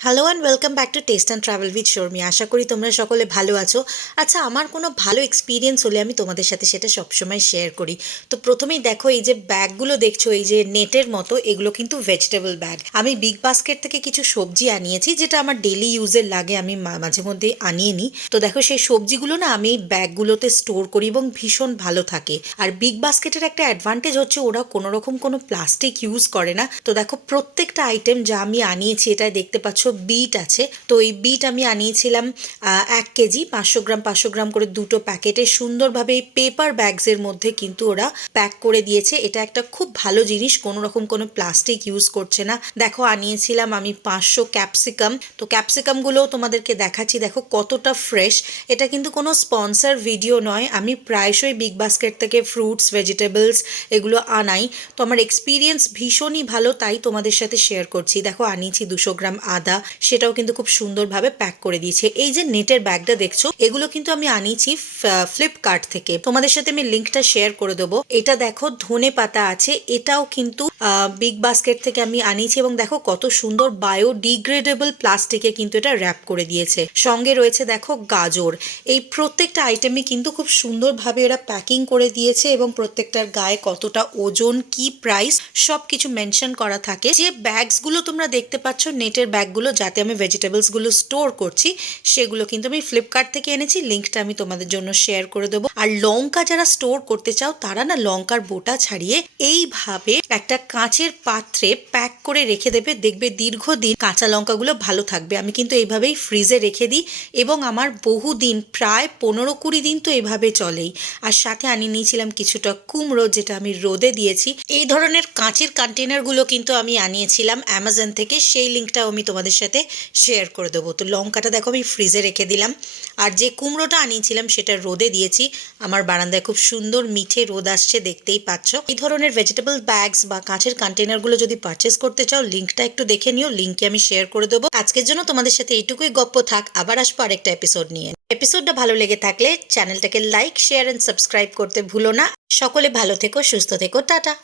Hello and welcome back to taste and travel with Sharmi. আশা করি তোমরা সকলে ভালো আছো। আচ্ছা, আমার কোনো ভালো এক্সপিরিয়েন্স হলে আমি তোমাদের সাথে সেটা সবসময় শেয়ার করি। তো প্রথমেই দেখো, এই যে ব্যাগগুলো দেখছো, এই যে নেটের মতো, এগুলো কিন্তু ভেজিটেবল ব্যাগ। আমি বিগ বাস্কেট থেকে কিছু সবজি আনিয়েছি, যেটা আমার ডেলি ইউজের লাগে, আমি মাঝে মধ্যে আনিয়ে নিই। তো দেখো, সেই সবজিগুলো না আমি এই ব্যাগগুলোতে স্টোর করি এবং ভীষণ ভালো থাকে। আর বিগ বাস্কেটের একটা অ্যাডভান্টেজ হচ্ছে ওরা কোনো রকম কোনো প্লাস্টিক ইউজ করে না। তো দেখো, প্রত্যেকটা আইটেম যা আমি আনিয়েছি, এটা দেখতে পাচ্ছ বিট আছে। তো এই বিট আমি আনিয়েছিলাম 1 কেজি, 500 গ্রাম করে দুটো প্যাকেটে সুন্দরভাবে এই পেপার ব্যাগসের মধ্যে কিন্তু ওরা প্যাক করে দিয়েছে। এটা একটা খুব ভালো জিনিস, কোনো রকম কোনো প্লাস্টিক ইউজ করছে না। দেখো, আনিয়েছিলাম আমি 500 ক্যাপসিকাম। তো ক্যাপসিকামগুলোও তোমাদেরকে দেখাচ্ছি, দেখো কতটা ফ্রেশ। এটা কিন্তু কোনো স্পন্সর ভিডিও নয়, আমি প্রায়শই বিগ বাস্কেট থেকে ফ্রুটস, ভেজিটেবলস এগুলো আনাই। তো আমার এক্সপিরিয়েন্স ভীষণই ভালো, তাই তোমাদের সাথে শেয়ার করছি। দেখো, আনিয়েছি 200 গ্রাম আদা, সেটাও কিন্তু খুব সুন্দরভাবে প্যাক করে দিয়েছে। এই যে নেটের ব্যাগটা দেখছো, এগুলো কিন্তু আমি আনিয়েছি ফ্লিপকার্ট থেকে। তোমাদের সাথে আমি লিঙ্কটা শেয়ার করে দেবো। এটা দেখো, ধনে পাতা আছে, এটাও কিন্তু বিগ বাস্কেট থেকে আমি আনিয়েছি। এবং দেখো কত সুন্দর বায়োডিগ্রেডেবল প্লাস্টিকে কিন্তু এটা র্যাপ করে দিয়েছে। সঙ্গে রয়েছে দেখো গাজর। এই প্রত্যেকটা আইটেমই কিন্তু খুব সুন্দরভাবে এরা প্যাকিং করে দিয়েছে এবং প্রত্যেকটার গায়ে কতটা ওজন, কি প্রাইস, সব কিছু মেনশন করা থাকে। যে ব্যাগসগুলো তোমরা দেখতে পাচ্ছ, নেটের ব্যাগগুলো, যাতে আমি ভেজিটেবলসগুলো স্টোর করছি, সেগুলো কিন্তু আমি ফ্লিপকার্ট থেকে এনেছি। লিঙ্কটা আমি তোমাদের জন্য শেয়ার করে দেবো। আর লঙ্কা যারা স্টোর করতে চাও, তারা না লঙ্কার বোটা ছাড়িয়ে এইভাবে একটা কাঁচের পাত্রে প্যাক করে রেখে দেবে, দেখবে দীর্ঘদিন কাঁচা লঙ্কাগুলো ভালো থাকবে। আমি কিন্তু এইভাবেই ফ্রিজে রেখে দিই এবং আমার বহুদিন, প্রায় 15-20 দিন তো এভাবে চলেই। আর সাথে আনিয়ে নিয়েছিলাম কিছুটা কুমড়ো, যেটা আমি রোদে দিয়েছি। এই ধরনের কাঁচের কন্টেনারগুলো কিন্তু আমি আনিয়েছিলাম অ্যামাজন থেকে, সেই লিঙ্কটাও আমি তোমাদের সাথে শেয়ার করে দেবো। তো লঙ্কাটা দেখো আমি ফ্রিজে রেখে দিলাম, আর যে কুমড়োটা আনিয়েছিলাম সেটা রোদে দিয়েছি। আমার বারান্দায় খুব সুন্দর মিঠে রোদ আসছে, দেখতেই পাচ্ছ। এই ধরনের ভেজিটেবল ব্যাগস বা কাঁচের কন্টেনারগুলো যদি পারচেস করতে চাও, লিঙ্কটা একটু দেখে নিও, লিঙ্কে আমি শেয়ার করে দেবো। আজকের জন্য তোমাদের সাথে এইটুকুই গপ্প থাক, আবার আসবো আরেকটা এপিসোড নিয়ে। এপিসোডটা ভালো লেগে থাকলে চ্যানেলটাকে লাইক, শেয়ার এন্ড সাবস্ক্রাইব করতে ভুলো না। সকলে ভালো থেকো, সুস্থ থেকো, টাটা।